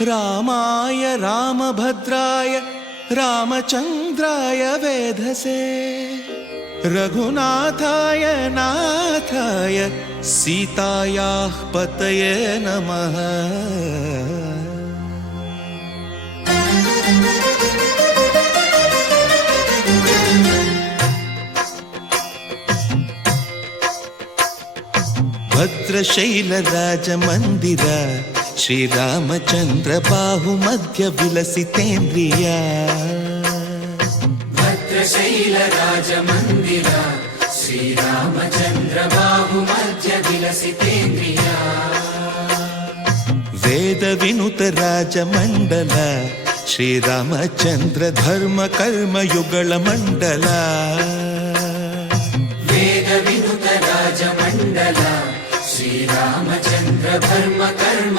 रामाय रामभद्राय रामचन्द्राय वेधसे रघुनाथाय नाथाय सीतायाः पतये नमः। भद्रशैलराजमन्दिर श्रीरामचन्द्र बाहुमध्य विलसितेन्द्रिया। भद्रशैलराजमन्दिर श्रीरामचन्द्र बाहुमध्य विलसितेन्द्रिया। वेदविनुत राजमण्डल श्रीरामचन्द्र धर्म कर्म युगल मण्डल। वेदविनुत राजमण्डल श्रीरामचन्द्र धर्म कर्म